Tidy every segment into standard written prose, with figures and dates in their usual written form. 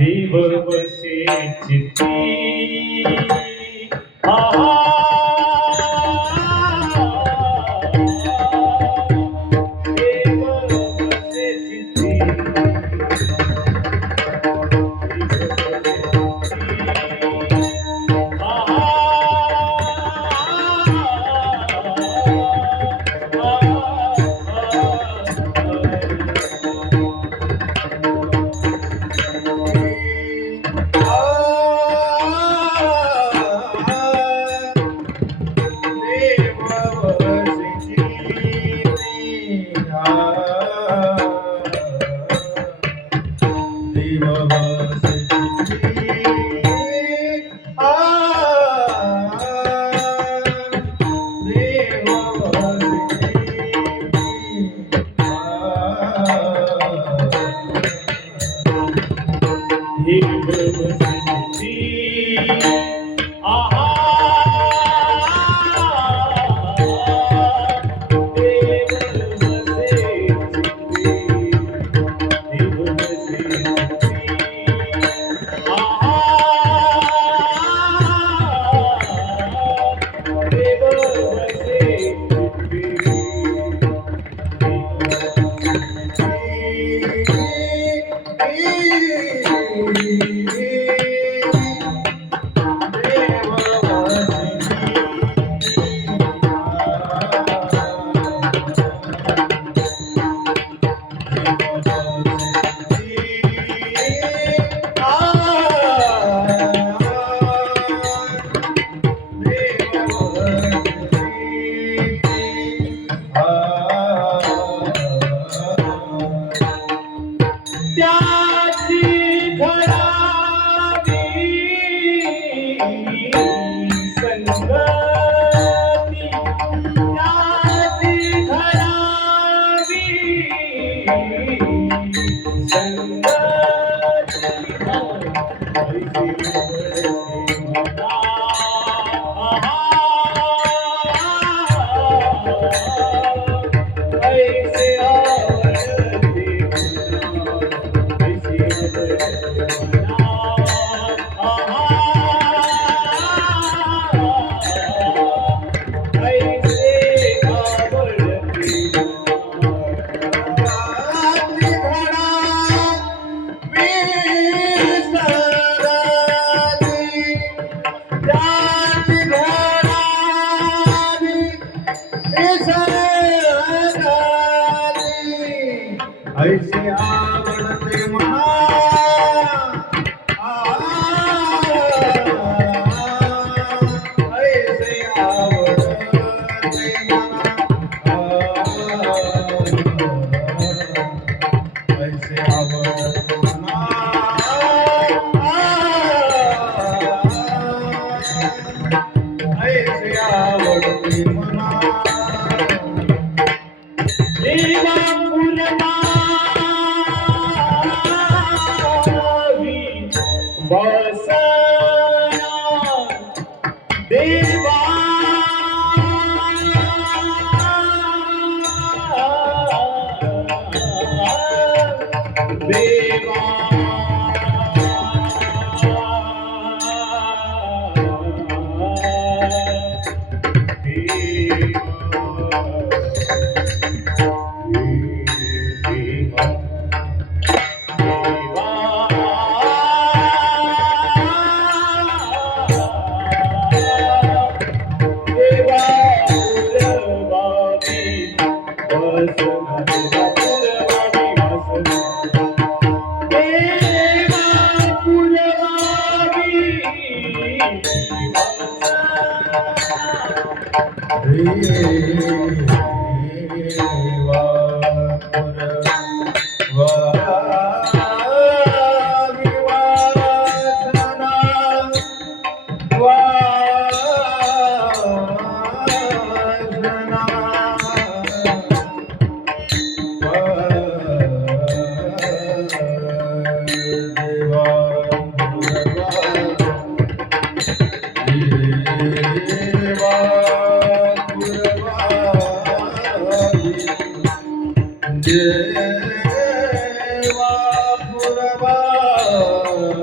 देव बसे चित्ती आहा देव बसे चित्ती ऐसे आवडते मना ऐसे आवडते मना ऐसे आवडते मना ऐसे आवडते मना देवा बसना देवा देवा देवा पुरवा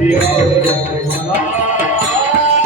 ऐसी आवडते मला ऐसी आवडते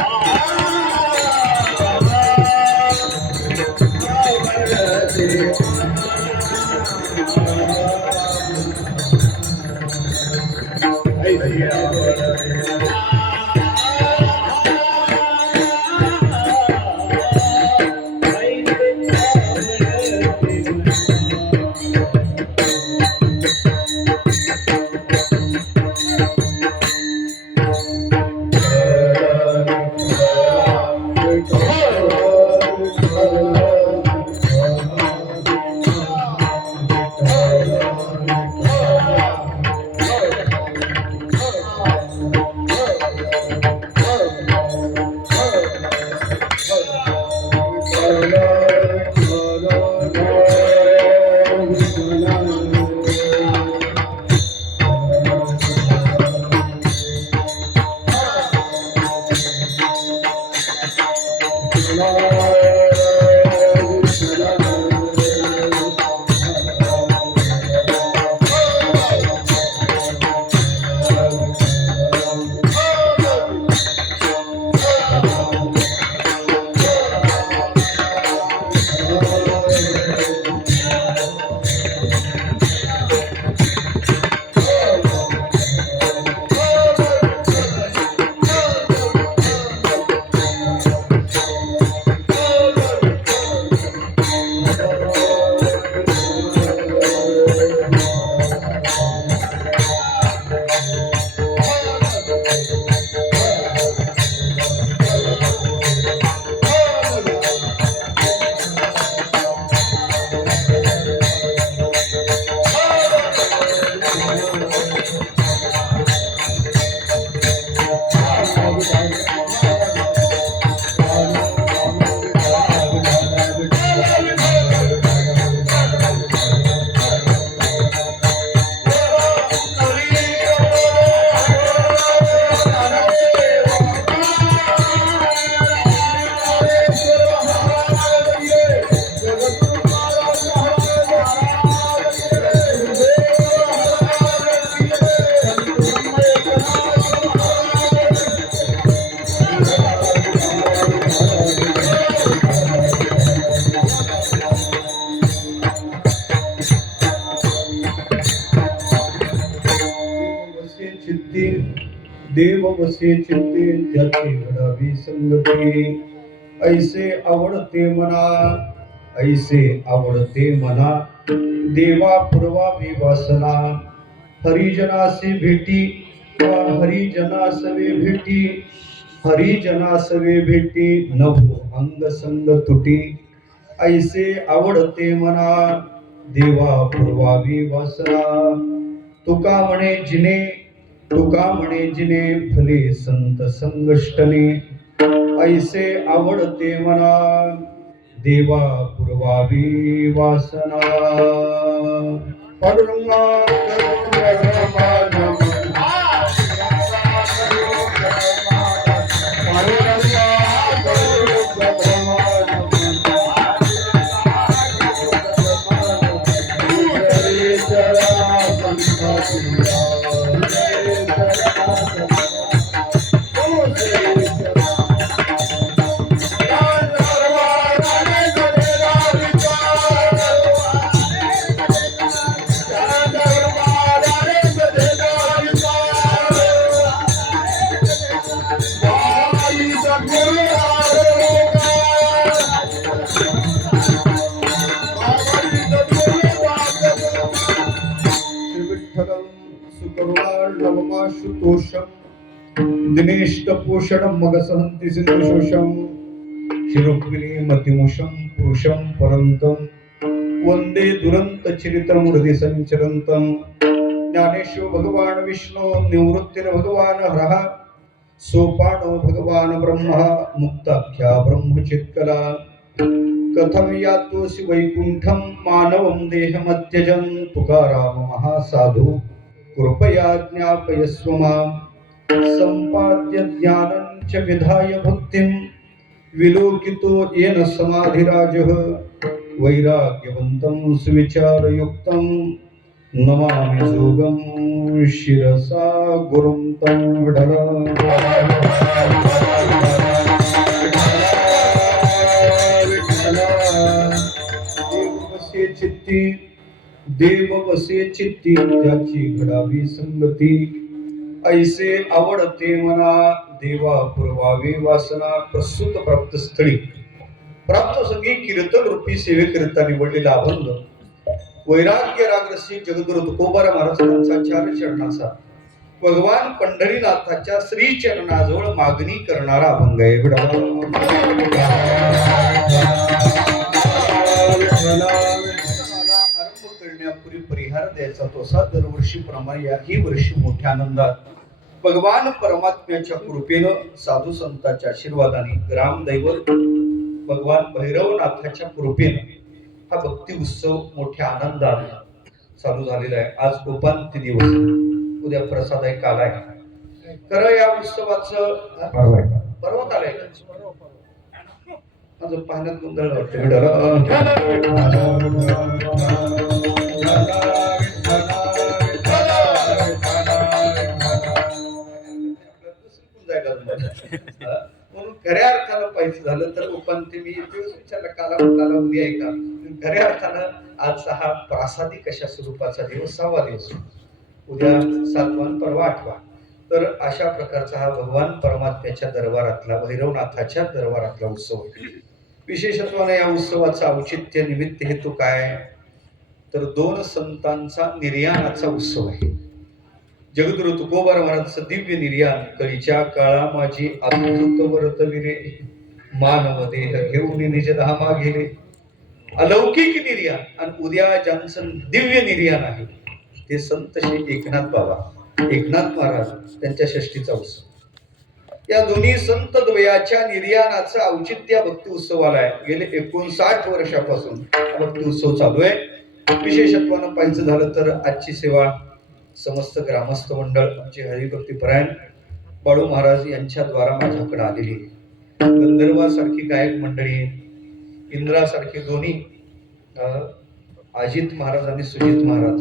देव वसे चित्ते त्याची घडावी संगती ऐसे आवडते मना ऐसे आवडते मना देवा पुरवावी वासना हरिजनासे भेटी हरिजनासवे भेटी हरिजनासवे भेटी नभो अंग संग तुटी ऐसे आवडते मना देवा पुरवावी वासना तुका म्हणे जिने तुका म्हणे जिने फले संत संगष्टने ऐसे आवडते मना देवा पुरवावी वासना पांडुरंगा दिनेष्टपोषणं मगसहन्ति सिन्धुशोषं शिरुक्मिणी मतिमुषं पुरुषं परन्तं वन्दे दुरन्तचरितं हृदि सञ्चरन्तं ज्ञानेशो भगवान् विष्णु निवृत्तिर्भगवान् हरः सोपानो भगवान् ब्रह्म मुक्ताख्या ब्रह्मचित्कला कथं यातोऽसि वैकुण्ठं मानवं देहमत्यजन् तुकाराम महासाधु कृपया ज्ञापयस्व माम् सम्पाद्य ज्ञानं च विधाय भक्तिं विलोकितो येन समाधिराजः वैराग्यवन्तं सुविचारयुक्तं नमामि जोगं शिरसा गुरुं तं विठला देव बसे चित्ती देव बसे चित्ती त्याची घडावी संगती ऐसे आवडते मना देवा पुरवावे वासना प्रसूत प्राप्त स्थळी प्राप्त संगी कीर्तन रूपी सेवेकरिता निवडलेला अभंग वैराग्य रागरसी जगद्गुरु तुकोबारा महाराजांचा चार चरणाचा भगवान पंढरीनाथाच्या श्री चरणाजवळ मागणी करणारा अभंग आहे. आरंभ करण्यापूर्वी परिहार द्यायचा तोसा दरवर्षी प्रमाणे याही वर्षी मोठ्या आनंदात भगवान परमात्म्याच्या कृपेनं साधू संतांच्या आशीर्वादाने ग्रामदैवत भगवान भैरवनाथाच्या कृपेनं हा भक्ती उत्सव मोठ्या आनंदाने चालू झालेला आहे. आज उपांत्य दिवस, उद्या प्रसाद आहे, काल आहे. खरं या उत्सवाचं पर्वत आलंय माझं पाहण्यात गोंधळ म्हणून खऱ्या अर्थानं पाहिजे झालं तर उपांत्य मी विचारलं काला उद्या आहे का. खऱ्या अर्थानं आजचा हा प्रासादिक अशा स्वरूपाचा दिवस 6वा दिवस, उद्या 7वा परवा 8वा. तर अशा प्रकारचा हा भगवान परमात्म्याच्या दरबारातला भैरवनाथाच्या दरबारातला उत्सव आहे. विशेषत्वाने या उत्सवाचा औचित्य निमित्त हेतू काय तर 2 संतांचा निर्याणाचा उत्सव आहे. जगद्गुरु तुकोबार महाराजांचं दिव्य निर्याण कळीच्या काळा माझी अद्भुत वर्तविले मानव देह घेऊन निज धामा गेले अलौकिक निर्याण. आणि उद्या ज्यांचं दिव्य निर्याण आहे ते संत श्री एकनाथ बाबा एकनाथ महाराज त्यांच्या षष्टीचा उत्सव. या दोन्ही संत द्वयाच्या निर्याणाचं औचित्य भक्ती उत्सवाला आहे. गेले 59 वर्षापासून भक्ती उत्सव चालू आहे. विशेषत्वानं पाहायचं झालं तर आजची सेवा समस्त ग्रामस्थ मंडळ आमचे हरिभक्ती परायण बाळू महाराज यांच्या द्वारा माझ्याकडे आलेली. गंधर्वासारखी गायक मंडळी, इंद्रासारखे दोन्ही अजित महाराज आणि सुजित महाराज,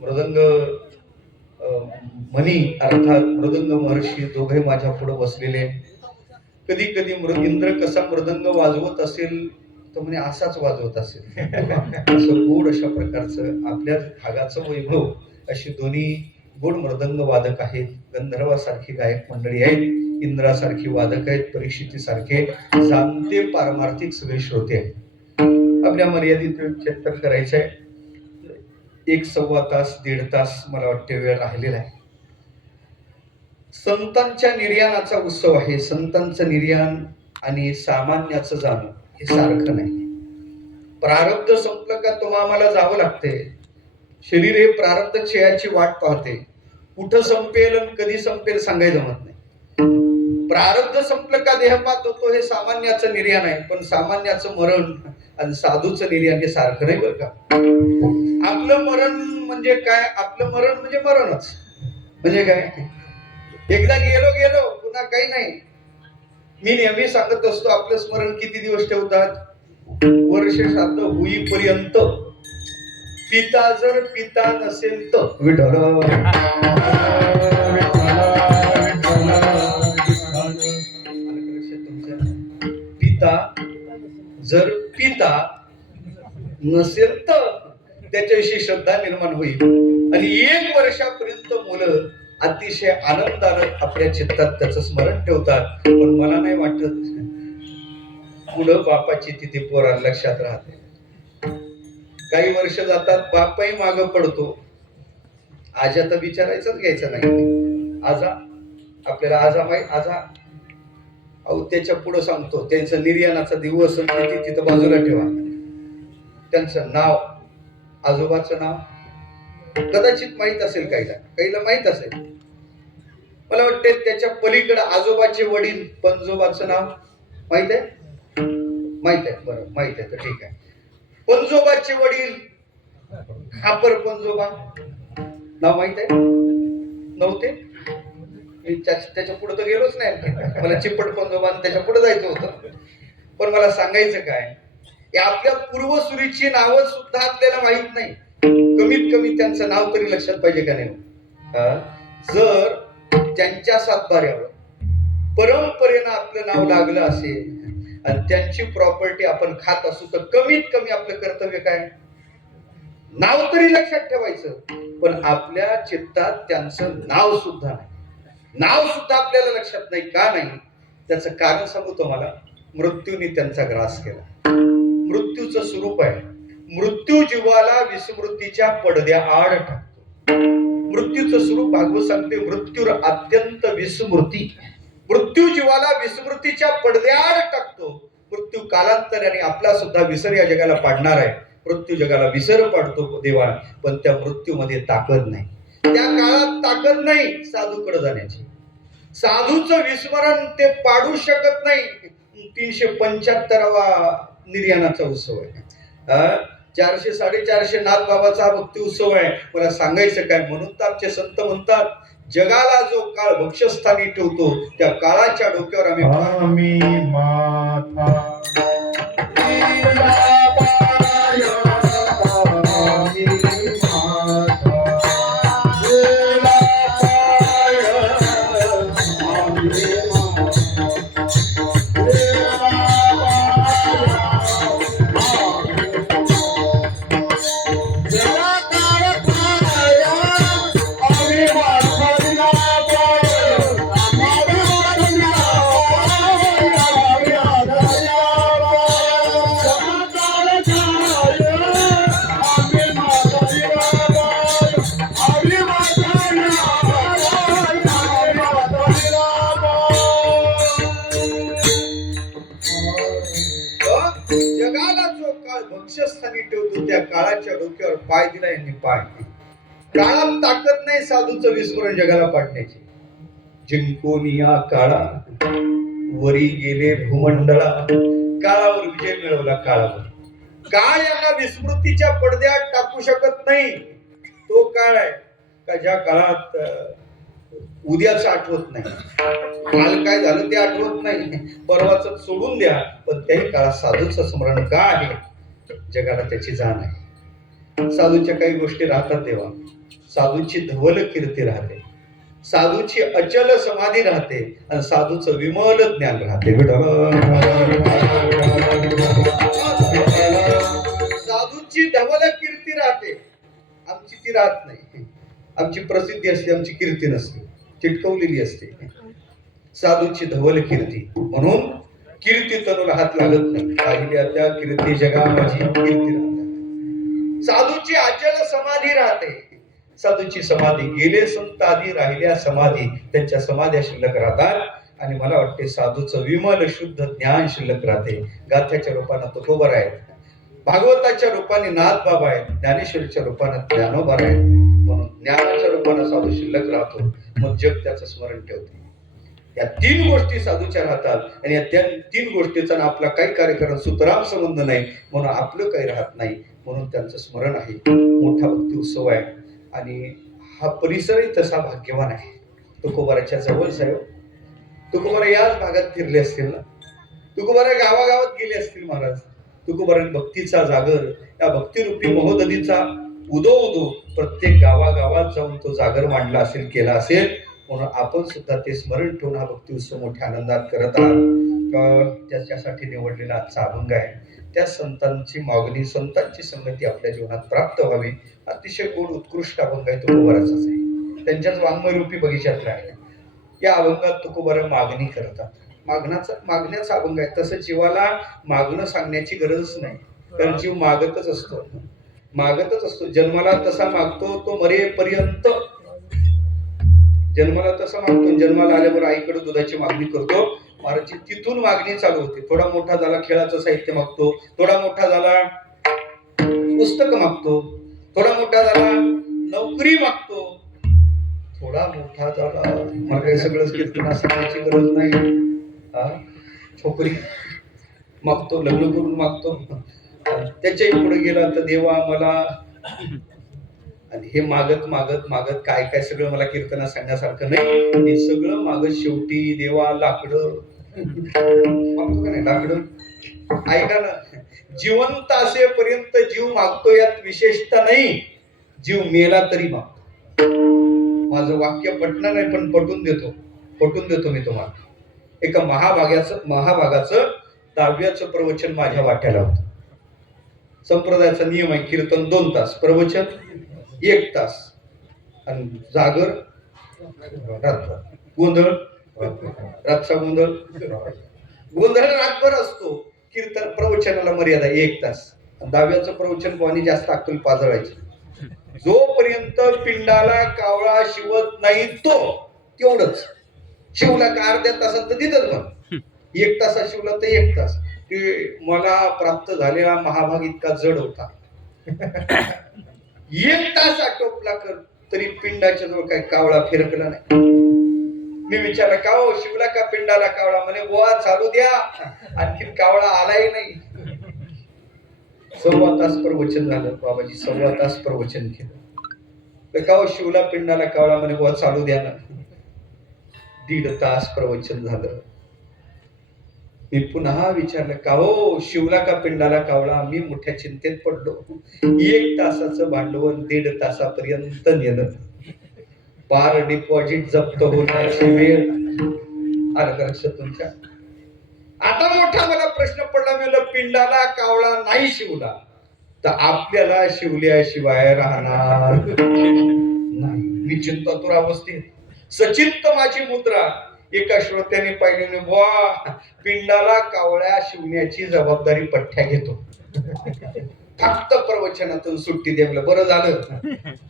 मृदंग मनी अर्थात मृदंग महर्षी दोघे माझ्या पुढे बसलेले. कधी कधी इंद्र कसा मृदंग वाजवत असेल तर म्हणे असाच वाजवत असेल असं गोड अशा प्रकारचं आपल्या भागाचं वैभव अशी दोन्ही गोड मृदंग वादक आहेत. गंधर्वासारखी गायक मंडळी आहेत, इंद्रासारखी वादक आहेत, परीक्षितीसारखे जाणते पारमार्थिक सगळे श्रोते आहेत. आपल्या मर्यादित चिंतन करायचंय. 1-1.25 तास 1.5 तास मला वाटते वेळ राहिलेला आहे. संतांच्या निर्याणाचा उत्सव आहे. संतांचं निर्याण आणि सामान्याचं जाणं हे सारखं नाही. प्रारब्ध संपलं का तुम्हाला जावं लागते. शरीर हे प्रारब्ध क्षयाची वाट पाहते. कुठं संपेल आणि कधी संपेल सांगायला जमत नाही. प्रारब्ध संपलं का देहपात होतो हे सामान्याचं निर्याण आहे. पण सामान्याचं मरण आणि साधूचं निर्याण हे सारखं नाही बरं का. आपलं मरण म्हणजे काय, आपलं मरण म्हणजे मरणच. म्हणजे काय, एकदा गेलो पुन्हा काही नाही. मी नेहमी सांगत असतो आपलं स्मरण किती दिवस ठेवतात, वर्ष श्राद्ध होईपर्यंत. पिता जर पिता नसेल तर विठ्ठल पिता जर पिता नसेल तर त्याच्याविषयी श्रद्धा निर्माण होईल. आणि 1 वर्षापर्यंत मुलं अतिशय आनंदानं आपल्या चित्तात त्याचं स्मरण ठेवतात. पण मला नाही वाटत पुढं बापाची तिथे पोरा लक्षात राहते. काही वर्ष जातात, बापही मागं पडतो. आजा तर विचारायचंच घ्यायचं नाही. आजा आपल्याला आजा अहो त्याच्या पुढं सांगतो त्यांचं निर्याणाचा दिवस तिथं बाजूला ठेवा. त्यांचं नाव, आजोबाचं नाव कदाचित माहित असेल, काहीला माहित असेल. मला वाटते त्याच्या पलीकडे आजोबाचे वडील पणजोबाचं नाव माहित आहे. बरं माहित आहे तर ठीक आहे. पणजोबाचे वडील खापर पणजोबा नाव माहित आहे नव्हते. त्याच्या पुढे तर गेलोच नाही. मला चिपट पणजोबा त्याच्या पुढे जायचं होतं. पण मला सांगायचं काय, आपल्या पूर्वसुरीची नावं सुद्धा आपल्याला माहित नाही. कमीत कमी त्यांचं नाव तरी लक्षात पाहिजे का नाही? जर त्यांच्या सातबाऱ्यावर परंपरेनं आपलं नाव लागलं असेल आणि त्यांची प्रॉपर्टी आपण खात असू तर कमीत कमी आपलं कर्तव्य काय? नाव तरी लक्षात ठेवायचं. पण आपल्या चित्तात त्यांचं नाव सुद्धा नाही, नाव सुद्धा आपल्याला लक्षात नाही. का नाही? त्याचं कारण सांगू तुम्हाला. मृत्यूने त्यांचा ग्रास केला. मृत्यूचं स्वरूप आहे, मृत्यू जीवाला विस्मृतीच्या पडद्या आड टाकतो. मृत्यूचं स्वरूप भागवत सांगते, मृत्यूर अत्यंत विस्मृती. मृत्यू जीवाला विस्मृतीच्या पडद्याआड टाकतो. मृत्यू कालांतराने आपला सुद्धा विसर या जगाला पाडणार आहे. मृत्यू जगाला विसर पाडतो देवा, पण त्या मृत्यूमध्ये ताकद नाही. त्या काळात ताकद नाही साधूकडे जाण्याची. साधूचं विस्मरण ते पाडू शकत नाही. 375वा निर्याणाचा उत्सव आहे. 400-450 नाथबाबाचा हा भक्ती उत्सव आहे. मला सांगायचं काय? म्हणून तर आमचे संत म्हणतात, जगाला जो काळ भक्ष्यस्थानी ठेवतो त्या काळाच्या डोक्यावर आम्ही माथा जगाला जो काळ भक्ष्यस्थानी ठेवतो त्या काळाच्या डोक्यावर पाय दिला यांनी. पाय काळात ताकद नाही साधूचं विस्मरण जगाला पाडण्याची. जिंकून या काळा वरी गेले भूमंडळा. काळावर विजय मिळवला. काळ यांना विस्मृतीच्या पडद्यात टाकू शकत नाही. तो काळ आहे का ज्या काळात उद्याच आठवत नाही, काल काय झालं ते आठवत नाही, परवाच सोडून द्या. पण त्याही काळात साधूचं स्मरण का आहे जगाला त्याची जाण आहे. साधूच्या काही गोष्टी राहतात तेव्हा. साधूची धवल कीर्ती राहते, साधूची अचल समाधी राहते आणि साधूचं विमल ज्ञान राहते. साधूची धवल कीर्ती राहते, आमची ती राहत नाही. आमची प्रसिद्धी असते, आमची कीर्ती नसते, चिटकवलेली असते. साधूची धवल कीर्ती, म्हणून कीर्ती तनुला हात लागत नाही. पाहिल्या त्या कीर्ती जगा माझी कीर्ती राहते. साधूची अचल समाधी राहते. साधूची समाधी गेले संत आधी राहिल्या समाधी, त्यांच्या समाध्या शिल्लक राहतात. आणि मला वाटते साधूचं विमल शुद्ध ज्ञान शिल्लक राहते. गाथ्याच्या रूपानं तुकोबर आहेत, भागवताच्या रूपाने नाथबाबा आहेत, ज्ञानेश्वरीच्या रूपानं ज्ञानोबा आहेत. म्हणून ज्ञानाच्या रूपानं साधू शिल्लक राहतो. मग जग त्याचं स्मरण ठेवते. या 3 गोष्टी साधूच्या राहतात आणि या 3 गोष्टीचा आपला काही कार्यक्रम सुतराम संबंध नाही, म्हणून आपलं काही राहत नाही. म्हणून त्यांचं स्मरण आहे. मोठा भक्ती उत्सव आहे आणि हा परिसरही तसा भाग्यवान आहे. तुकोबाराच्या जवळ साहेब, तुकोबारा याच भागात फिरले असतील ना, तुकोबारा गावागावात गेले असतील महाराज. तुकोबाराने भक्तीचा जागर, या भक्तिरूपी महोदधीचा उदो उदो प्रत्येक गावागावात जाऊन तो जागर मांडला असेल, केला असेल. म्हणून आपण सुद्धा ते स्मरण ठेवून हा भक्ती उत्सव मोठ्या आनंदात करत आहात. त्याच्यासाठी निवडलेला आजचा अभंग आहे. त्या संतांची मागणी, संतांची संगती आपल्या जीवनात प्राप्त व्हावी. अतिशय गोड उत्कृष्ट अभंग आहे, तुकोबाराचाच आहे. त्यांच्याच वाङ्मयरूपी बगीच्यात आहे. या अभंगात तुकोबारा मागणी करतात. मागण्याचा अभंग आहे. तसं जीवाला मागणं सांगण्याची गरजच नाही, कारण जीव मागतच असतो, मागतच असतो. जन्माला तसा मागतो तो मरेपर्यंत. जन्माला तसा मागतो, जन्माला आल्यावर आईकडे दुधाची मागणी करतो. महाराजची तिथून मागणी चालू होते. थोडा मोठा झाला खेळाचं साहित्य मागतो, थोडा मोठा झाला पुस्तक मागतो, थोडा मोठा झाला नोकरी मागतो, थोडा मोठा झाला मला काही सगळंच कीर्तना सांगण्याची गरज नाही, छोकरी मागतो, लग्न करून मागतो. त्याच्याही पुढे गेला तर देवा मला, आणि हे मागत मागत मागत काय काय सगळं मला कीर्तना सांगण्यासारखं नाही. हे सगळं मागत शेवटी देवा लाकडं मागतो का नाही? लाकडं ऐका ना, जिवंत असेपर्यंत जीव मागतो, यात विशेषता नाही. जीव मेला तरी मागतो. माझं वाक्य पटणार नाही पण पटवून देतो मी तुम्हाला. एका महाभागाचं 10व्याचं प्रवचन माझ्या वाट्याला होतं. संप्रदायाचा नियम आहे, कीर्तन 2 तास, प्रवचन 1 तास आणि जागर रातभर, गोंधळ रातचा गोंधळ रातभर असतो. कीर्तन प्रवचनाला मर्यादा 1 तास. 10व्याचं प्रवचन कोणी जास्त अक्कल पाजळायची. जोपर्यंत पिंडाला कावळा शिवत नाही तो तेवढंच. शिवला का अर्ध्या तासात तर तिथंच पण 1 तासात शिवला तर 1 तास. की मला प्राप्त झालेला महाभाग इतका जड होता. 1 तास आटोपला कर तरी पिंडाच्या जवळ काही कावळा फिरकला नाही. मी विचारलं का हो शिवला का पिंडाला कावळा? म्हणे बुवा चालू द्या, आणखी कावळा आलाही नाही. 1.25 तास प्रवचन झालं बाबाजी, 1.25 तास प्रवचन केलं. का हो शिवला पिंडाला कावळा? म्हणे बुवा चालू द्या ना. 1.5 तास प्रवचन झालं. मी पुन्हा विचारलं का हो शिवला का पिंडाला कावळा? मी मोठ्या चिंतेत पडलो. 1 तासाचं भांडवल 1.5 तासापर्यंत नेलं. पार डिपॉझिट जप्त होण्याची वेळ आलं का लक्षात तुमच्या? आता मोठा मला प्रश्न पडला. मी पिंडाला कावळा नाही शिवला तर आपल्याला शिवल्याशिवाय राहणार नाही. मी चिंतातुर अवस्थेत, सचिंत माझी मुद्रा. एका श्रोत्याने पाहिल्याने बुवा पिंडाला कावळ्या शिवण्याची जबाबदारी पठ्ठ्या घेतो. फक्त प्रवचनातून सुट्टी द्यायला बरं झालं.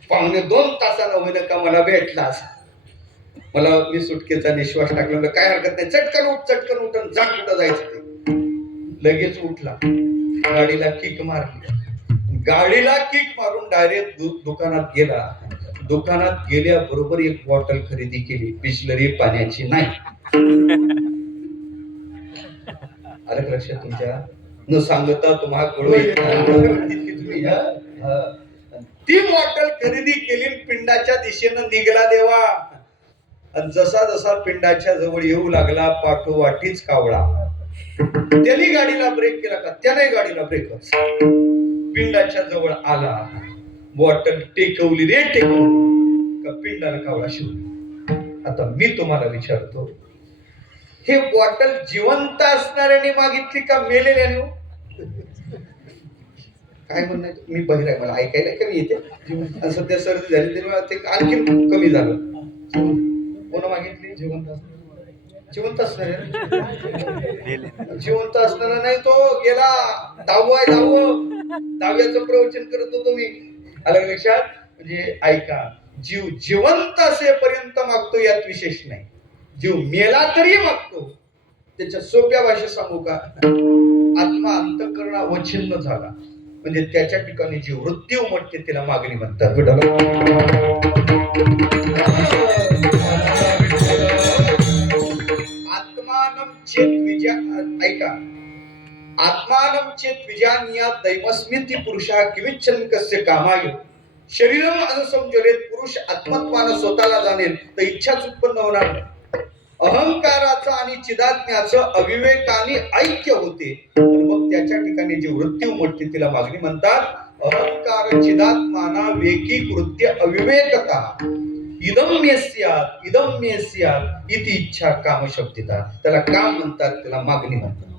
1.25 तासानं होईन का मला भेटलास. मी सुटकेचा निश्वास टाकला. काय हरकत नाही, चटकन उठ जा कुठं जायचं ते. लगेच उठला, गाडीला किक मारली. गाडीला किक मारून डायरेक्ट दुकानात गेला. दुकानात गेल्याबरोबर 1 बॉटल खरेदी केली, बिस्लरी पाण्याची नाही. आलं लक्षात तुमच्या? न सांगता तुम्हाला तुम्ही ती बॉटल खरेदी केली, पिंडाच्या दिशेनं निघाला देवा. आणि जसा जसा पिंडाच्या जवळ येऊ लागला पाठोपाठीच कावळा. त्याने गाडीला ब्रेक केला का? त्याने गाडीला ब्रेक. पिंडाच्या जवळ आला, बॉटल टेकवली रे टेकवली का पिंडाला कावळा शिवला. आता मी तुम्हाला विचारतो, हे बॉटल जिवंत असणाऱ्याने मागितली का मेलेल्याने? काय म्हणणं? मी बहिर आहे, मला ऐकायला कमी येते. सध्या सर्दी झाली तरी ते आणखी कमी झालं. कोण मागितली? जिवंत असणाऱ्या. जिवंत असणारा नाही, तो गेला. 10व्याचं प्रवचन करत होतो मी. आलं लक्षात? म्हणजे ऐका, जीव जिवंत असेपर्यंत मागतो यात विशेष नाही. जीव मेला तरी मागतो. त्याच्या सोप्या भाषेत सांगू का? आत्मा अंतःकरण अवच्छिन्न झाला म्हणजे त्याच्या ठिकाणी जी वृत्ती उमटते तिला मागणी म्हणतात. आत्मानं चेत विजा, ऐका, आत्मानं चेत विजानीया दैवस्मिती पुरुषा किविच्छन कस्य कामाय. शरीरम अनुसंजरेत. पुरुष आत्मत्वानं स्वतःला जाणेल तर इच्छाच उत्पन्न होणार नाही. अहंकाराचं आणि चिदात्म्याचं अविवेकाने ऐक्य होते, मग त्याच्या ठिकाणी जी वृत्ती उमटते तिला मागणी म्हणतात. अहंकार चिदात्माना वेकी कृत्य अविवेकता. इदम मे स्यात् इति इच्छा काम शब्दिता. त्याला काम म्हणतात, त्याला मागणी म्हणतात.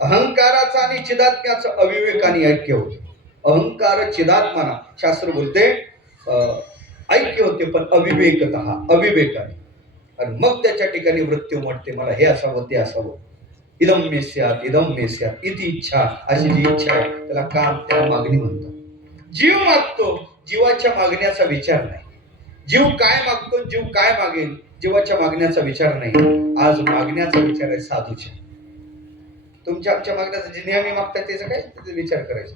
अहंकाराचा आणि चिदात्म्याचं अविवेकाने ऐक्य होते. अहंकार चिदात्माना शास्त्र बोलते ऐक्य होते पण अविवेकाने. आणि मग त्याच्या ठिकाणी वृत्ती उमटते, मला हे असावं ते असावं. इदम मे स्यात् इति इच्छा. अशी जी इच्छा आहे त्याला काम, त्याला मागणी म्हणतात. जीव मागतो, जीवाच्या मागण्याचा विचार नाही. जीव काय मागतो, जीव काय मागेल, जीवाच्या मागण्याचा विचार नाही. आज मागण्याचा विचार आहे साधूच्या. तुमच्या आमच्या मागण्याचा जे नेहमी मागतात त्याचा काय त्याचा विचार करायचा.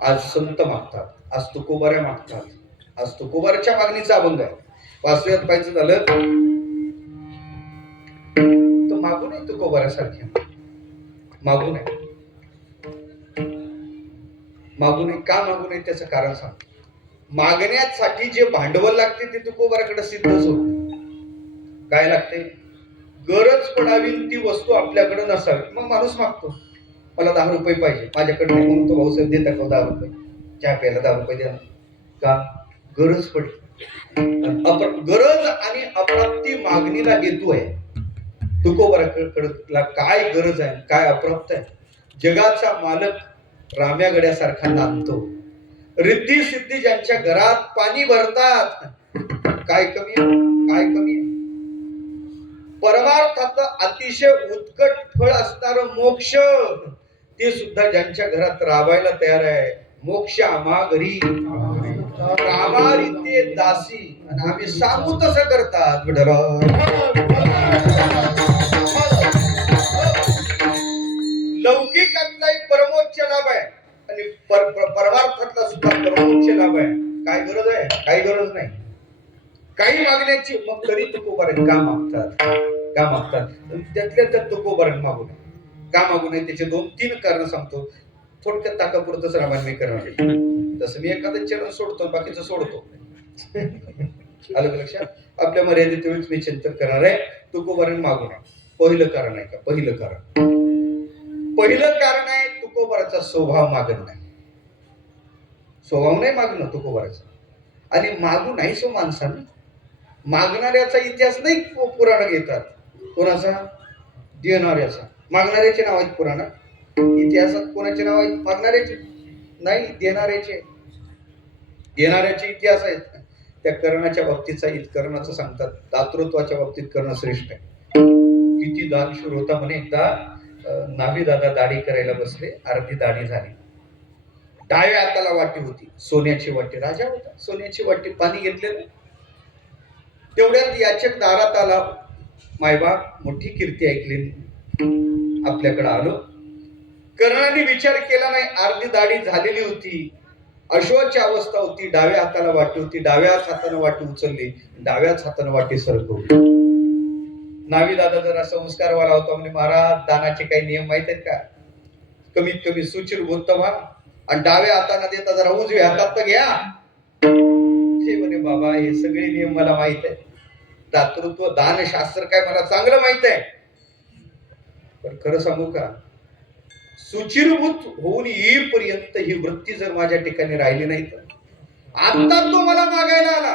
आज संत मागतात, आज तुकोबाऱ्या मागतात. आज तुकोबाऱ्याच्या मागणीचा अभंग आहे. वाचूयात पाहिजे झालं तर मागू नये. तुकोबाऱ्यासारखे मागू नये. का मागू नये त्याचं कारण सांग. मागण्यासाठी जे भांडवल लागते ते तुकोबाऱ्याकडे सिद्धच होत. काय लागते? गरज पडावी ती वस्तू आपल्याकडे नसावी. मग माणूस मागतो, मला 10 रुपये पाहिजे, माझ्याकडे नाही म्हणून तो भाऊसाहेब देता का 10 रुपये? चहा प्यायला 10 रुपये द्या. का गरज पडली. गरज आणि अप्राप्ती मागणीला हेतू आहे. तुकोबाराकडला काय गरज आहे, काय अप्राप्त आहे. जगाचा मालक राम्यागड्यासारखा नांदतो. रिद्धी सिद्धी ज्यांच्या घरात पाणी भरतात, काय कमी आहे, काय कमी आहे. परमार्थात अतिशय उत्कट फळ असणार मोक्ष, ते सुद्धा ज्यांच्या घरात राबायला तयार आहे. मोक्ष आम्हा घरी कामारिते दासी, आणि आम्ही सांगू तसं करतात. लौकिकातला परमोच्च लाभ आहे आणि परमार्थातला सुद्धा परमोच्च लाभ आहे. काय गरज आहे, काही गरज नाही. काही मागण्याची, मग तरी तुकोबारायण का मागतात, का मागतात. त्यातल्या त्यात तुकोबारायण मागू नये. का मागू नये त्याचे 2-3 कारण सांगतो. थोडक्यात ताकापुरतच रामायण मी करणार. तसं मी एखादं चरण सोडतो, बाकीचं सोडतो. आलं लक्षात. आपल्या मर्यादित वेळीच मी चिंतन करणार आहे. तुकोबारायण मागू नये. पहिलं कारण आहे का, पहिलं कारण आहे तुकोबाराचा स्वभाव मागणं नाही. स्वभाव नाही मागणं तुकोबाराचा. आणि मागू नाही सो माणसानं. मागणाऱ्याचा इतिहास नाही पुराण घेतात. कोणाचा? देणाऱ्याचा. मागणाऱ्याचे नाव आहेत पुराणात. इतिहासात कोणाचे नाव आहेत? मागणाऱ्याचे नाही, देणाऱ्याचे. देणाऱ्याचे इतिहास आहेत. त्या कर्णाच्या बाबतीचा कर्णाचं सांगतात. दातृत्वाच्या बाबतीत कर्ण श्रेष्ठ आहे. किती दानशूर होता म्हणे. एकदा नाभी दादा दाढी करायला बसले, अर्धी दाढी झाली. डाव्या हाताला वाटी होती, सोन्याची वाटी. राजा होता, सोन्याची वाटी. पाणी घेतलेलं. तेवढ्यात याचक दारात आला. मायबाप मोठी कीर्ती ऐकली, आपल्याकडे आलो. कर्णाने विचार केला नाही. अर्धी दाढी झालेली होती, अशोची अवस्था होती. डाव्या हाताला वाटी होती. डाव्याच हाताने वाटी उचलली, डाव्याच हाताने वाटी सरकवली. नावी दादा जरा संस्कारवाला होता. म्हणजे महाराज, दानाचे काही नियम माहित आहेत का? कमीत कमी सुचिरभूत व्हा आणि डाव्या हाताने देता जरा उजव्या हातात तर घ्या. ते म्हणे बाबा हे सगळे नियम मला माहित आहे. दातृत्व दानशास्त्र काय मला चांगलं माहित आहे. पण खरं सांगू का, सुचिरभूत होऊन येईपर्यंत ही वृत्ती जर माझ्या ठिकाणी राहिली नाही तर, आता तो मला मागायला आला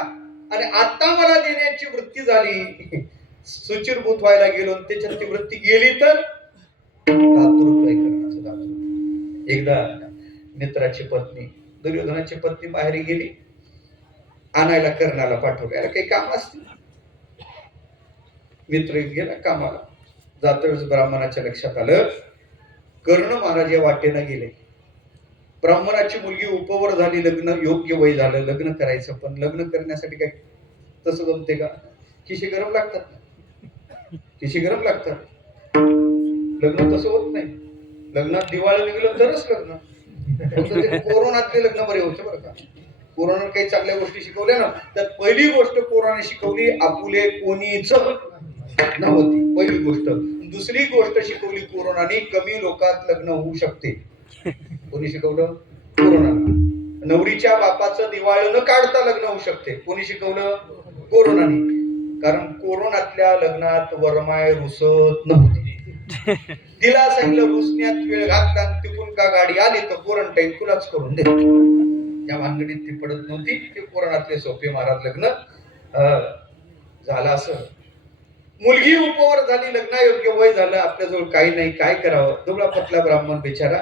आणि आता मला देण्याची वृत्ती झाली, सुचिरभूत व्हायला गेलो त्याच्यात ती वृत्ती गेली तर दातृत्व आहे कर्णाचं. दातृत्व. एकदा मित्राची पत्नी, दुर्योधनाची पत्नी बाहेर गेली, आणायला कर्णाला पाठवलं. याला काही काम असते. मित्र गेला कामाला. जातवेळेस ब्राह्मणाच्या लक्षात आलं कर्ण महाराज या वाटेनं गेले. ब्राह्मणाची मुलगी उपवर झाली, लग्न योग्य वय झालं, लग्न करायचं. पण लग्न करण्यासाठी काय तसं जमते का? खिशी गरम लागतात, खिशी गरम लागतात. लग्न तसं होत नाही. लग्नात दिवाळी निघलं तरच लग्न. कोरोनातले लग्न बरे होते बरं का. कोरोना काही चांगल्या गोष्टी शिकवल्या ना, तर पहिली गोष्ट कोरोनाने शिकवली, आपुले कोणीच नव्हती. पहिली गोष्ट. दुसरी गोष्ट शिकवली कोरोनाने, कमी लोकात लग्न होऊ शकते. कोणी शिकवलं? कोरोना. नवरीच्या बापाचं दिवाळी न काढता लग्न होऊ शकते. कोणी शिकवलं? कोरोनाने. कारण कोरोनातल्या लग्नात वरमाय रुसत नव्हती. तिला सांगितलं रुसण्यात वेळ घातला, तिकून का गाडी आली तर क्वारंटाईन तुलाच करून दे. या भानगडीत ती पडत नव्हती. ते कोरोनातले सोपे महाराज लग्न झालं. असं मुलगी उपवर झाली, लग्नायोग्य वय झालं, आपल्याजवळ काही नाही, काय करावं. दुबळा पतला ब्राह्मण बिचारा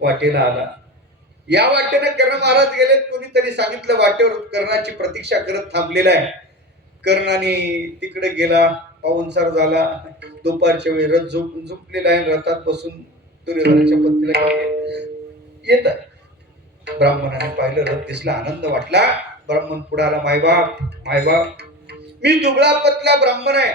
वाटेला आला. या वाटेने कर्ण महाराज गेले. कोणीतरी सांगितलं वाटेवर कर्णाची प्रतीक्षा करत थांबलेला आहे. कर्णाने तिकडे गेला. पाहुणचार झाला. दुपारच्या वेळी रथ झोपलेला आहे. रथात बसून दुर्योधनाच्या पत्नीला येत आहे. ब्राह्मणाने पाहिलं, रथ दिसला, आनंद वाटला. ब्राह्मण पुढे आला. मायबाप, मायबाप, मी दुबळा पतला ब्राह्मण आहे.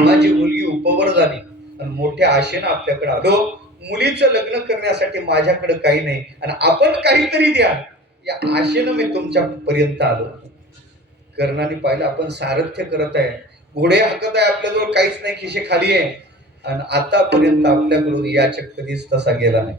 माझी मुलगी उपवर झाली आणि मोठ्या आशेनं आपल्याकडे आलो. मुलीचं लग्न करण्यासाठी माझ्याकडे काही नाही आणि आपण काहीतरी द्या, या आशेनं मी तुमच्या पर्यंत आलो. कर्णाने पाहिलं आपण सारथ्य करत आहे, घोडे हाकत आहे, आपल्याजवळ काहीच नाही, खिशे खाली आहे आणि आतापर्यंत आपल्याकडून याचक कधीच तसा गेला नाही.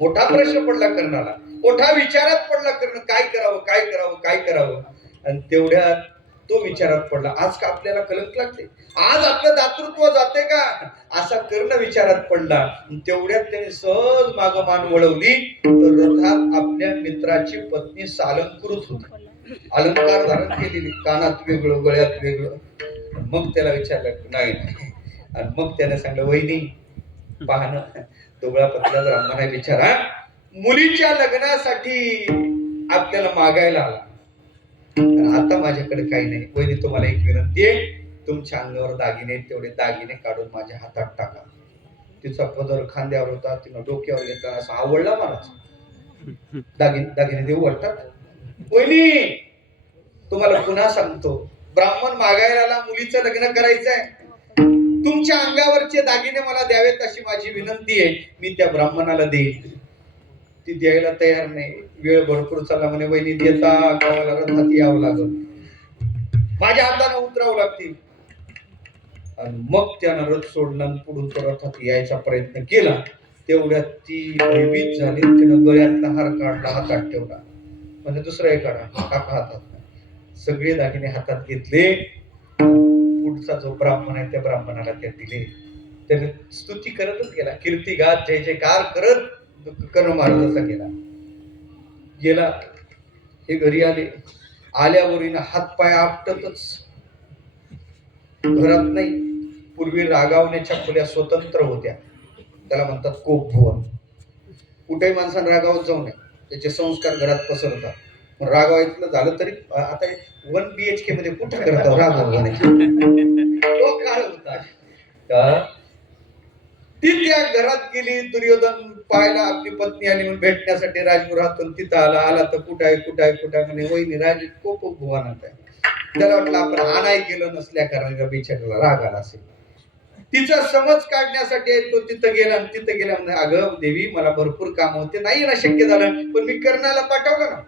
मोठा प्रश्न पडला कर्णाला, मोठा विचारात पडला. कर्ण काय करावं, काय करावं, काय करावं. आणि तेवढ्यात तो विचारात पडला, आज का आपल्याला कलंक लागते, आज आपलं दातृत्व जाते का, असा कर्ण विचारात पडला. तेवढ्यात त्याने सहज माग मान वळवली तर रथात आपल्या मित्राची पत्नी सालंकृत होती, अलंकार धारण केलेली, कानात वेगळं गळ्यात वेगळं. मग त्याला विचारलं नाही, आणि मग त्याने सांगलं वहिनी पाहणं दुबळा पतला ब्राह्मण आहे विचारा, मुलीच्या लग्नासाठी आपल्याला मागायला आला, आता माझ्याकडे काही नाही. वहिनी तुम्हाला एक विनंती आहे, तुमच्या अंगावर दागिने तेवढे दागिने काढून माझ्या हातात टाका. तिचा पदर खांद्यावर होता, तिनं डोक्यावर घेतला, असा आवडला मला. दागिने देऊ वाटतात. वहिनी तुम्हाला पुन्हा सांगतो, ब्राह्मण मागायला आला, मुलीचं लग्न करायचंय, तुमच्या अंगावरचे दागिने मला द्यावेत अशी माझी विनंती आहे. मी त्या ब्राह्मणाला देईन. ती द्यायला तयार नाही. वेळ भरपूर चालला म्हणे वहिनी देता गावाला रथात यावं लागल, माझ्या हाताने उतरावं लागतील. आणि मग त्यानं रथ सोडला, पुढून तो रथात यायचा प्रयत्न केला. तेवढ्यात ती भयभीत झाली, तिनं गळ्यातला हार काढला, हातात ठेवला, म्हणजे दुसरा एक काढा काका हातात. सगळे दागिने हातात घेतले. पुढचा जो ब्राह्मण आहे त्या ब्राह्मणाला त्या दिले. त्याने स्तुती करतच गेला, कीर्ती गात जय जयकार करत कर्ण महाराजाचा गेला. हे घरी आले. आल्यावर हात पाय आपटतच, घरात नाही. पूर्वी रागावण्याच्या खोल्या स्वतंत्र होत्या, त्याला म्हणतात कोप भुवन. कुठेही माणसाने रागावत जाऊ नये, त्याचे संस्कार घरात पसरतात. रागावायचं झालं तरी आता 1 BHK मध्ये कुठं करतात रागावण्याचे, तो काळ होता. ती त्या घरात गेली. दुर्योधन पाहायला आपली पत्नी आली म्हणून भेटण्यासाठी राजगृहातून तिथं आला तर कुठं आहे म्हणे वहिनी राज कोप भुवनात आहे. त्याला वाटलं आपण आणाय गेलो नसल्या कारण बिचाराला राग आला असेल. तिचा समज काढण्यासाठी तो तिथं गेला, आणि तिथं गेला म्हणजे अगं देवी मला भरपूर काम होते, नाही ना शक्य झालं, पण मी कर्णाला पाठवलं ना,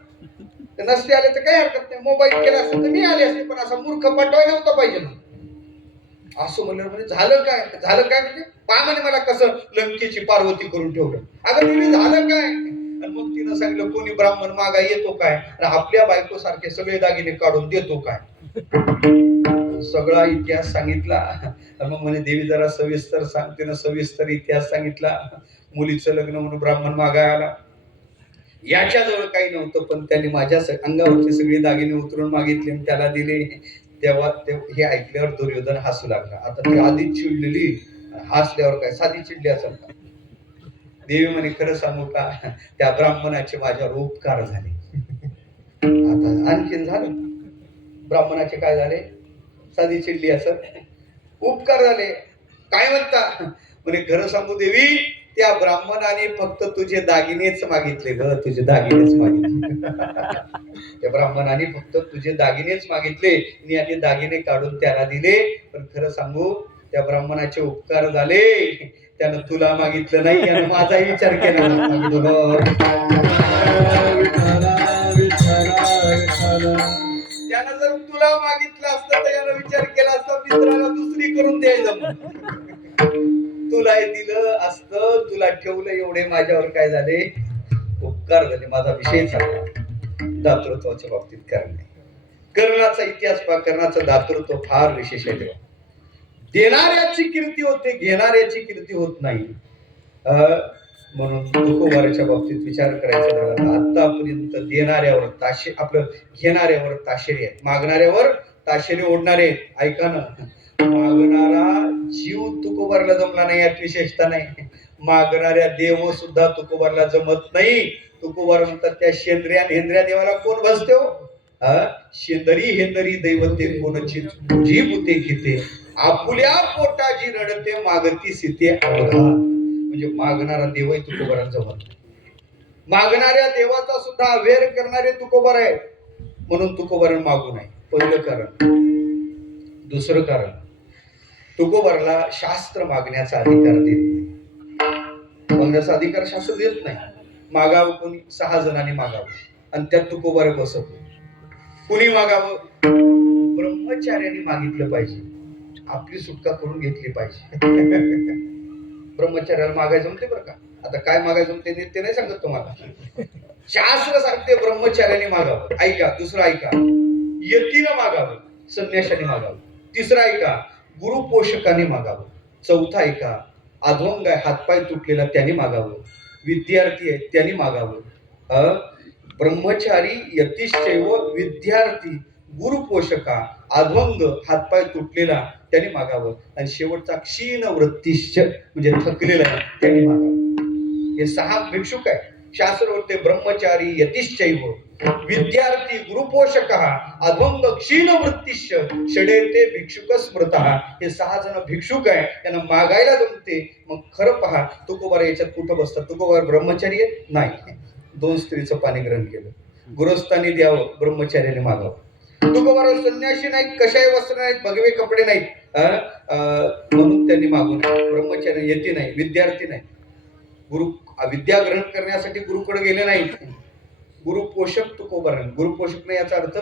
नसते आले तर काही हरकत नाही, मोबाईल केला असतं तर मी आले असते, पण असा मूर्ख पाठवायला नव्हता पाहिजे ना. असं म्हणलं म्हणजे झालं काय म्हणजे पा म्हणे मला कसं लंकेची पार्वती करून ठेवलं. अगं देवी झालं काय? आणि मग तिनं सांगितलं कोणी ब्राह्मण मागा येतो काय, आपल्या बायको सारखे सगळे दागिने काढून देतो काय, सगळा इतिहास सांगितला. मग म्हणे देवी जरा सविस्तर सांगते ना. सविस्तर इतिहास सांगितला. मुलीचं लग्न म्हणून ब्राह्मण मागाय आला. याच्याजवळ काही नव्हतं, पण त्यांनी माझ्या अंगावरचे सगळे दागिने उतरून मागितले आणि त्याला दिले. तेव्हा हे ऐकल्यावर दुर्योधन हसू लागला. आता ती आधीच चिडलेली, हसल्यावर काय साधी चिडली असेल का. देवी म्हणे खरं सांगू का, त्या ब्राह्मणाचे माझ्यावर उपकार झाले. आता आणखीन झालं, ब्राह्मणाचे काय झाले, साधी चिडली असं, उपकार झाले. काय म्हणता म्हणे खरं सांगू देवी, त्या ब्राह्मणाने फक्त तुझे दागिनेच मागितले ग, तुझे दागिनेच मागितले. त्या ब्राह्मणाने फक्त तुझे दागिनेच मागितले, मी आणि दागिने काढून त्याला दिले. पण खरं सांगू त्या ब्राह्मणाचे उपकार झाले, त्यानं तुला मागितलं नाही, यानं माझाही विचार केला त्यानं जर तुला मागितलं असतं तर यानं विचार केला असता मित्राला दुसरी करून द्यायचं. तुला दिलं असतं, तुला ठेवलं, एवढे माझ्यावर काय झाले उपकार झाले. माझा विषय चालला दातृत्वाच्या बाबतीत करणे. कर्णाचा इतिहास पहा, कर्णाचं दातृत्व फार विशेष आहे. देणाऱ्याची कीर्ती होते, घेणाऱ्याची कीर्ती होत नाही. म्हणून तुकोबाराच्या बाबतीत विचार करायचा झाला तर आतापर्यंत देणाऱ्यावर ताशे, आपलं घेणाऱ्यावर ताशेरे आहेत, मागणाऱ्यावर ताशेरे ओढणारे. ऐका ना, मागणारा जीव तुकोबारला जमला नाही यात विशेषता नाही, मागणाऱ्या देव सुद्धा तुकोबारला जमत नाही. तुकोबार म्हणतात त्या शेंद्र्या हेंद्र्या देवाला कोण भजते हो, शेंदरी हेंदरी दैवते कोणची तुझी बुते किते, आपुल्या पोटाची रडते मागती सीते अवधान. म्हणजे मागणारा देवही तुकोबाराला जमत नाही, मागणाऱ्या देवाचा सुद्धा अवेर करणारे तुकोबार आहे, म्हणून तुकोबार मागू नये. पहिलं कारण. दुसरं कारण, तुकोबारला शास्त्र मागण्याचा अधिकार देत नाही, मागण्याचा अधिकार शास्त्र देत नाही. मागावं कोणी 6 जणांनी मागावं, आणि त्यात तुकोबार बसत. कुणी मागावं, ब्रह्मचार्याने मागितलं पाहिजे, आपली सुटका करून घेतली पाहिजे. ब्रह्मचार्याला मागायचं म्हणते बरं का, आता काय मागायचं म्हणते ते नाही सांगत तुम्हाला, शास्त्र सांगते ब्रह्मचार्याने मागावं. ऐका. दुसरं ऐका, यतीनं मागावं, संन्याशाने मागावं. तिसरं ऐका, गुरु पोषकाने मागावं. चौथा ऐका, अधोंग आहे, हातपाय तुटलेला त्याने मागावं. विद्यार्थी आहे त्याने मागावं. ब्रह्मचारी यतिश्चैव विद्यार्थी गुरुपोषका अध्वंग हातपाय तुटलेला त्याने मागावं आणि शेवटचा क्षीण वृत्तिश्च म्हणजे थकलेला त्याने मागावं. हे 6 भिक्षुक आहे. शास्त्र बोलते ब्रह्मचारी यतिश्चैव विद्यार्थी गुरुपोषक अध्वंग क्षीण वृत्तिश्च षडेते भिक्षुक स्मृत. हे 6 जण भिक्षुक आहे, त्यांना मागायला जमते. मग खरं पहा तुकोबार याच्यात कुठं बसतात? तुकोबार ब्रह्मचारी आहे नाही, 2 स्त्रीचं पाणी ग्रहण केलं. गृहस्थांनी द्यावं, ब्रह्मचार्याने मागावं. तुकोबार संन्यासी नाहीत, कशाही वस्त्र नाहीत, भगवे कपडे नाहीत, म्हणून त्यांनी मागू नये. ब्रह्मचार्य यती नाही, विद्यार्थी नाही, गुरु विद्या ग्रहण करण्यासाठी गुरुकडे गेले नाहीत. गुरुपोषक तुकोबाराने, गुरुपोषक नाही याचा अर्थ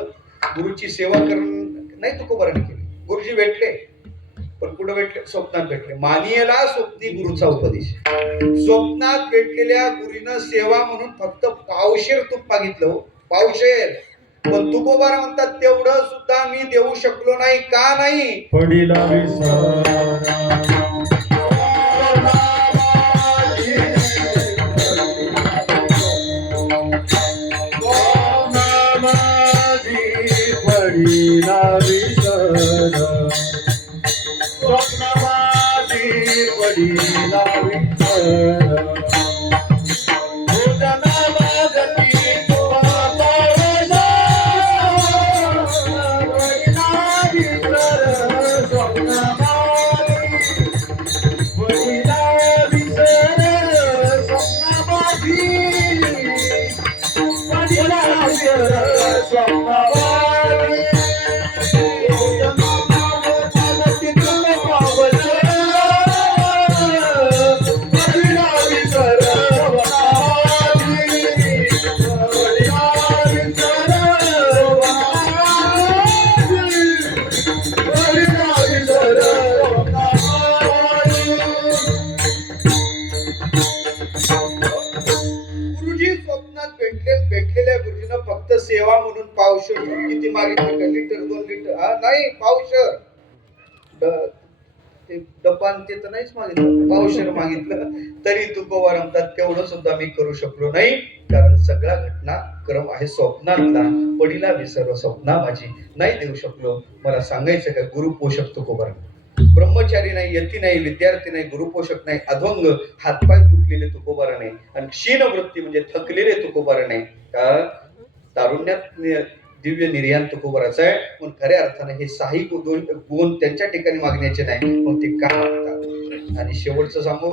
गुरुची सेवा करणं नाही तुकोबाराने केली. गुरुजी भेटले, पण कुठं भेटले? स्वप्नात भेटले. मानियला स्वप्नी गुरुचा उपदेश. स्वप्नात भेटलेल्या गुरुनं सेवा म्हणून फक्त पावशेर तूप मागितलं, पावशेर. पण तुकोबार म्हणतात तेवढं सुद्धा मी देऊ शकलो नाही. का नाही? पडिला विसर पडिला विसर स्वप्नवादी पडिला विसर भेटलेल्या गुरुजींना फक्त सेवा म्हणून पावशेर किती मागितलं का? लिटर 2 लिटर नाही, पावशेर. डपान ते तर नाहीच मागितलं, पावशेर मागितलं. तरी तुकोबार म्हणतात तेवढं सुद्धा मी करू शकलो नाही, कारण सगळा घटनाक्रम आहे स्वप्नातला. पडिला विसर स्वप्ना माझी, नाही देऊ शकलो. मला सांगायचं का? गुरुपोषक तुकोबार. ब्रह्मचारी नाही, यती नाही, विद्यार्थी नाही, गुरुपोषक नाही, अध्वंग हातपाय तुटलेले तुकोबार नाही, आणि क्षीण वृत्ती म्हणजे थकलेले तुकोबार नाही. तारुण्यात दिव्य निर्याण तुकोबाराचं आहे. पण खऱ्या अर्थाने हे 6 गुण त्यांच्या ठिकाणी मागण्याचे नाही. मग ते का मागतात? आणि शेवटचं सांगू,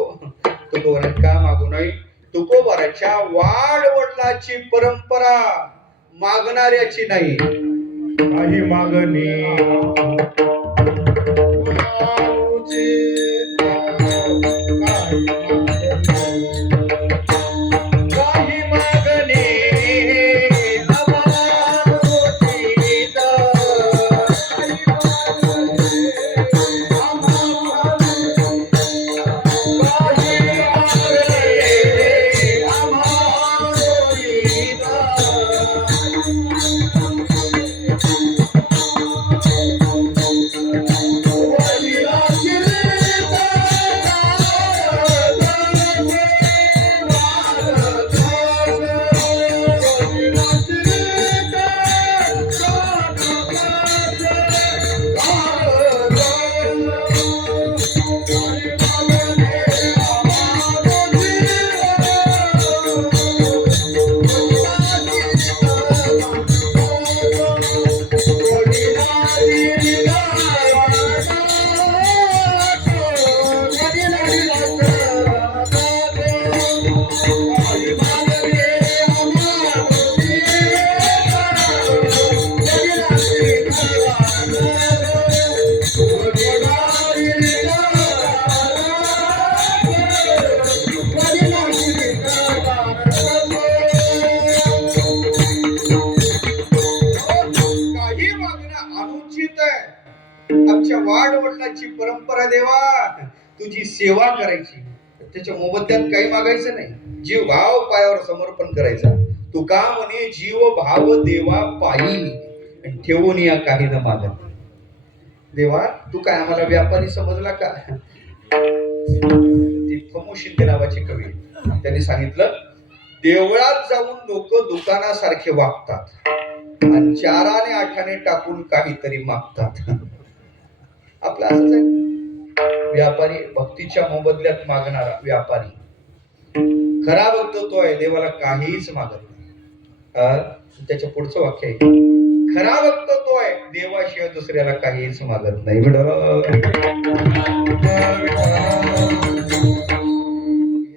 तुकोबार का मागू नाही? तुकोबाराच्या वाडवडिलाची परंपरा मागणाऱ्याची नाही. काही मागणी आमच्या वाडवडिलांची परंपरा देवा, तुझी सेवा करायची, त्याच्या मोबदल्यात काही मागायचं नाही. जीव भाव पायावर समर्पण करायचा. तू का म्हणे जीव भाव देवा पायी ठेवून या काही न मागा. देवा तू काय आम्हाला व्यापारी समजला का? ती फमू शिंदे नावाची कवी, त्यांनी सांगितलं देवळात जाऊन लोक दुकानासारखे वागतात आणि 4 आणि 8 आणे टाकून काहीतरी मागतात. आपलं असंच आहे. व्यापारी भक्तीच्या मोबदल्यात मागणारा व्यापारी खरा भक्त तो आहे, देवाला काहीच मागत नाही. त्याच्या पुढचं वाक्य आहे, खरा भक्त तो आहे, देवाशिवाय दुसऱ्याला काहीच मागत नाही.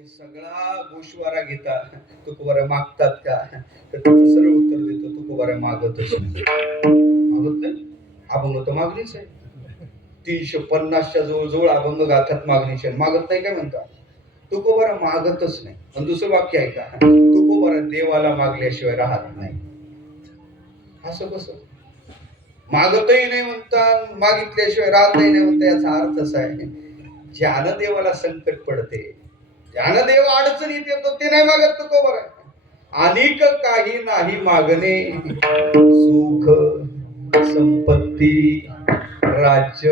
सगळा गोशवारा घेता तुकोबारा मागतात का, तर त्याचं सरळ उत्तर देतो, तुकोबारा मागतच नाही. मागत नाही. अभंग तर मागणीच आहे. 350च्या जवळ अभंग गाथात मागणीचे, मागत नाही काय म्हणतात. तुकोबारा मागतच नाही. पण दुसरं वाक्य आहे का, तुकोबारा देवाला मागल्याशिवाय राहत नाही. असं कसं, मागतही नाही म्हणता, मागितल्याशिवाय राहतही नाही म्हणता, याचा अर्थ असा आहे, ज्यानं देवाला संकट पडते, ज्यानं देव अडचणीत येतो, ते नाही मागत तुकोबारा. अनेक काही नाही मागणे, सुख संपत्ती राज्य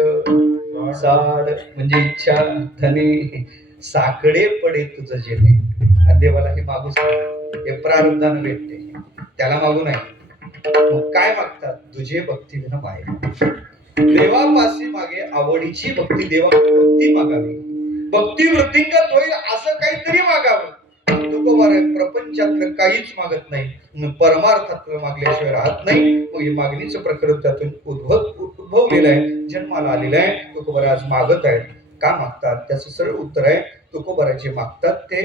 साड म्हणजे इच्छा धने साकडे पडे तुझं जेणे. आणि देवाला हे मागूच हे प्रारब्धानं भेटते, त्याला मागू नाही. मग काय मागतात, तुझे भक्ती विना मागे. देवापाशी मागे आवडीची भक्ती, देवाकडे भक्ती मागावी, भक्ती वृत्तिंगत होईल असं काहीतरी मागावं. तुकोबारा प्रपंचातलं काहीच मागत नाही, परमार्थातलं मागल्याशिवाय राहत नाही. मग हे मागणीचं प्रकरण त्यातून उद्भवलेलं आहे, जन्माला आलेलं आहे. तुकोबारा आज मागत आहेत. का मागतात, त्याचं सरळ उत्तर आहे, तुकोबारा जे मागतात ते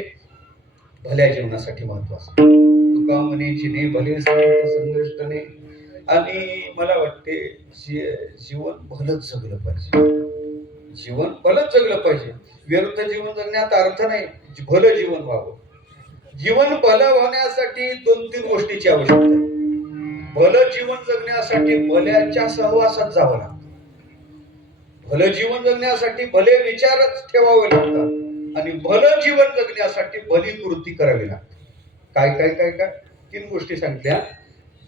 भल्या जीवनासाठी महत्वाचं. तुका म्हणे जिने भले संघर्षने. आणि मला वाटते जीवन भलंच जगलं पाहिजे, जीवन भलंच जगलं पाहिजे. व्यर्थ जीवन जगण्यात अर्थ नाही, भलं जीवन व्हावं. जीवन भलं होण्यासाठी 2-3 गोष्टीची आवश्यकता आहे. भलं जीवन जगण्यासाठी भल्याच्या सहवासात जावं लागतं. भलं जीवन जगण्यासाठी भले विचारच ठेवावे लागतात आणि भलं जीवन जगण्यासाठी भली कृती करावी लागते. काय काय काय काय 3 गोष्टी सांगितल्या.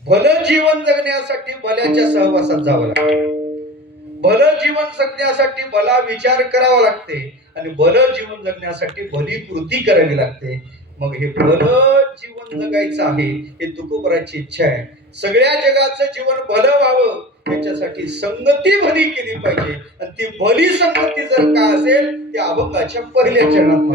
भलं जीवन जगण्यासाठी भल्याच्या सहवासात जावं लागतं, भलं जीवन जगण्यासाठी भला विचार करावा लागते आणि भलं जीवन जगण्यासाठी भली कृती करावी लागते. मग हे भलं जीवन जगायचं आहे, हे तुकोबाराची इच्छा आहे. सगळ्या जगाचं जीवन भलं व्हावं याच्यासाठी संगती भली केली पाहिजे. आणि ती भली संगती जर का असेल, त्या अभंगाच्या पहिल्या चरणात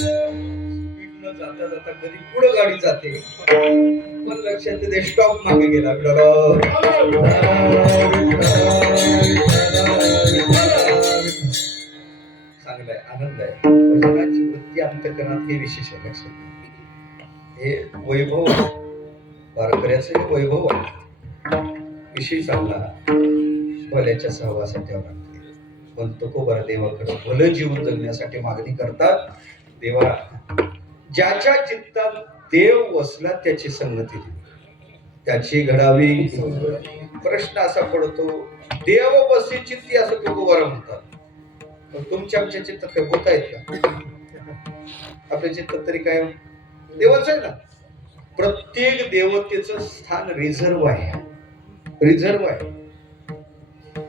स्पीडनं जाता जाता कधी पुढे गाडी जाते पण लक्षात येते स्टॉप मागे गेला चांगलाय आनंद आहे भजनाची वृत्ती अंतकरणात हे विशेष आहे लक्षात घ्या. हे वैभव वारकऱ्याचं हे वैभव आहे विषय चांगला भल्याच्या सहवासात यावं लागते पण तुकोबा देवाकडे भलं जीवन जगण्यासाठी मागणी करतात देवा ज्याच्या चित्तात देव वसला त्याची संगती दिली त्याची घडावी प्रश्न असा पडतो देव बसे चित्ती असं तुकोबारा म्हणतात पण तुमच्या आमच्या चित्तात काय होत आहेत का आपल्या चित्तात तरी काय देवाच आहे ना प्रत्येक देवतेचं स्थान रिझर्व आहे रिझर्व आहे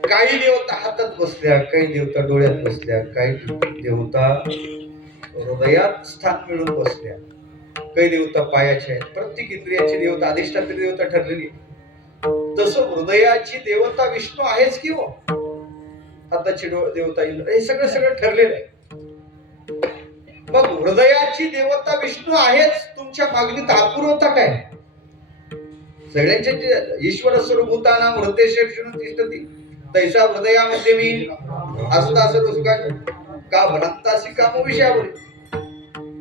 काही देवता हातात बसल्या काही देवता डोळ्यात बसल्या काही देवता हृदयात स्थान मिळून बसल्या काही देवता पायाच्या आहेत प्रत्येक इंद्रियाची देवता अधिष्ठात्री देवता ठरलेली तसं हृदयाची देवता विष्णू आहेच की हो हाताची देवता इंद्र हे सगळं सगळं ठरलेलं आहे मग हृदयाची देवता विष्णू आहेच तुमच्या मागणीत अपूर्वता काय सगळ्यांच्या ईश्वर सर्वभूतानां हृदयेषु तिष्ठति तैसा हृदयामध्ये मी असता सर्व सुखाचे का भ्रांतासी काम विषयावर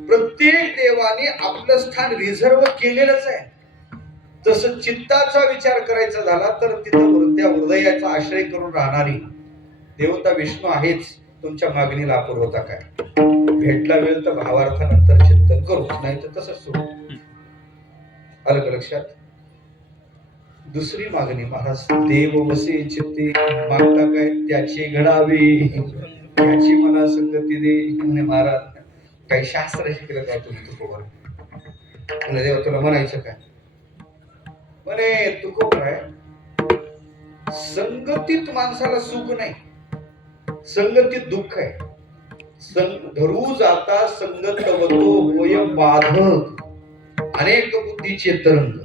प्रत्येक देवाने आपलं स्थान रिझर्व केलेलंच आहे तसं चित्ताचा विचार करायचा झाला तर तिथं त्या हृदयाचा आश्रय करून राहणारी देवता विष्णू आहेच तुमच्या मागणीला अपूर्वता काय भेटला वेळ तर भावार्थानंतर चिंतन करू नाही तर तसंच सोडू आलं का लक्षात दुसरी मागणी महाराज देव वसे चित्ती मागता काय त्याची घडावी त्याची मला संगती दे म्हणे महाराज काही शास्त्र शिकलं काय तुम्ही तुकोबर म्हणे देवा तुला म्हणायचं काय म्हणे तुकोबर आहे संगतीत माणसाला सुख नाही संगतीत दुःख आहे धरू जाता संगत वतो होय बाधक अनेक बुद्धीचे तरंग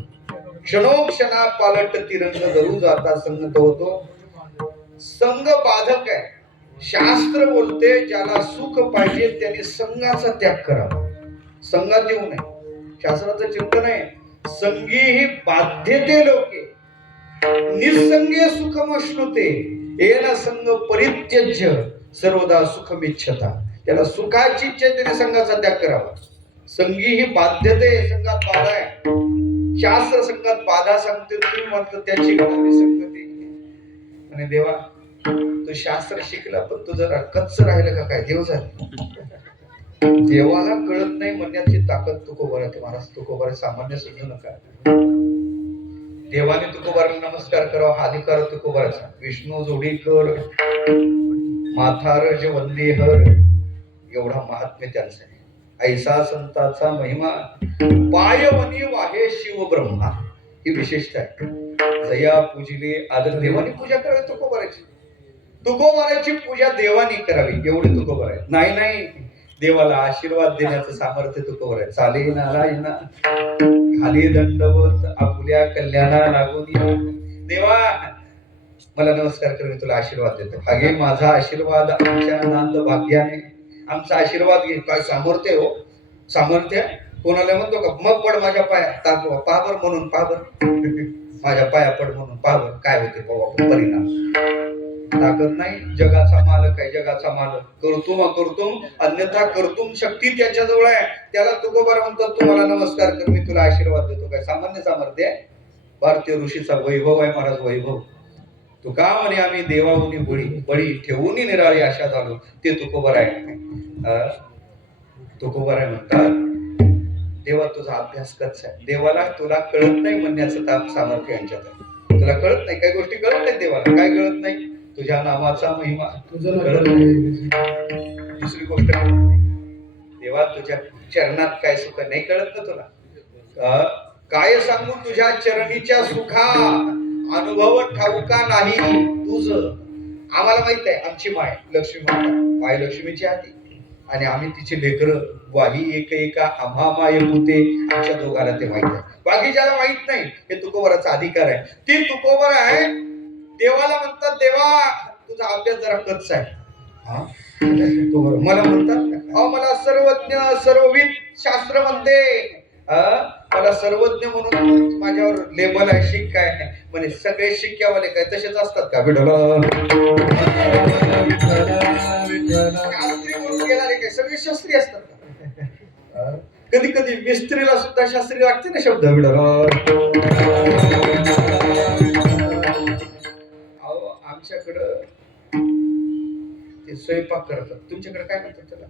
क्षणोक्षणा पालट तिरंग धरू जाता संगत होतो संग बाधक आहे शास्त्र बोलते ज्याला सुख पाहिजे त्याने संघाचा त्याग करावा संघात येऊ नये शास्त्राचं चिंतन आहे संगी ही बाध्यते लोके निसंगे सुखमश्नुते येन संग परित्यज्य सर्वदा सुखमिच्छता त्याला सुखाची इच्छा त्याने संघाचा त्याग करावा संगी ही बाध्यते संघात बाधा आहे शास्त्र संघात बाधा सांगते तुम्ही म्हणतो त्याची घडावी संगती आणि देवा तू शास्त्र शिकला पण तू जरा कच्च राहिलं का काय देव झाले देवाला कळत नाही म्हणण्याची ताकद तुकोबाराची महाराज तुकोबारा सामान्य समजू नका देवाने तुकोबाराला नमस्कार करावा हा अधिकार तुकोबाराचा विष्णू जोडीकर माथारज वंदेहर एवढा महात्म्य त्यांचा आहे ऐसा संताचा महिमा पायवनी वाहे शिव ब्रह्मा ही विशेषता आहे जया पूजिले आदर देवानी पूजा करावी तुकोबाराची पूजा देवानी करावी एवढे तुकोबार आहे नाही नाही देवाला आशीर्वाद देण्याचं सामर्थ्य तुकोबार आहे चाले नारायणा खाली दंडवत आपुल्या कल्याणा लागून देवा मला नमस्कार कर मी तुला आशीर्वाद देतो हागे माझा आशीर्वाद आमच्या नांद भाग्याने आमचा आशीर्वाद घे काय सामर्थ्य हो सामर्थ्य कोणाला म्हणतो का मग पड माझ्या पाया तापवा पाबर म्हणून पाबर माझ्या पाया पड म्हणून पाबर काय होते पाहू परिणाम ताकद नाही जगाचा मालक आहे जगाचा मालक करतुम अन्यथा करतुम शक्ती त्याच्याजवळ आहे त्याला तुकोबार म्हणतात तुम्हाला नमस्कार कर मी तुला आशीर्वाद देतो काय सामान्य सामर्थ्य आहे भारतीय ऋषीचा वैभव आहे महाराज वैभव तुका म्हणे आम्ही देवाहुनी बळी ठेवून निराळी आशा झालो ते तुकोबार आहे तुकोबाराय म्हणतात, देवा तुझा अभ्यास कच्चा आहे. देवाला तुला कळत नाही म्हणण्याचं ताप सामर्थ्य यांच्यात आहे. तुला कळत नाही, काही गोष्टी कळत नाही देवाला. काय कळत नाही? तुझ्या नामाचा महिमा तुझं कळत नाही. दुसरी गोष्ट कळत नाही. देवा तुझ्या चरणात काय सुख नाही कळत ना तुला. काय सांगू तुझ्या चरणीच्या सुखा, अनुभव ठाऊका नाही तुझ. आम्हाला माहित आहे आमची माय लक्ष्मी माता, माय लक्ष्मीची हाती, आणि आम्ही तिचे लेकरं. वाही एक एका आम्हा माय होते, आमच्या दोघाला ते माहित आहे. बाकी ज्याला माहित नाही हे तुकोबराचा अधिकार आहे. ती तुकोबर आहे. देवाला म्हणतात, देवा तुझा अभ्यास जरा कच्चा आहे. हा मला म्हणतात, अहो मला सर्वज्ञ सर्वविद शास्त्र म्हणते, मला सर्वज्ञ म्हणून माझ्यावर लेबल आहे. शिक काय म्हणे, सगळे शिक्क्यावाले काय तसेच असतात का? विठ्ठल शास्त्री म्हणून गेणारे काय सगळे शास्त्री असतात का? कधी कधी मिस्त्रीला सुद्धा शास्त्री लागते ना शब्द. विठ्ठल अहो आमच्याकडं ते स्वयंपाक करतात, तुमच्याकडे काय म्हणतात त्याला?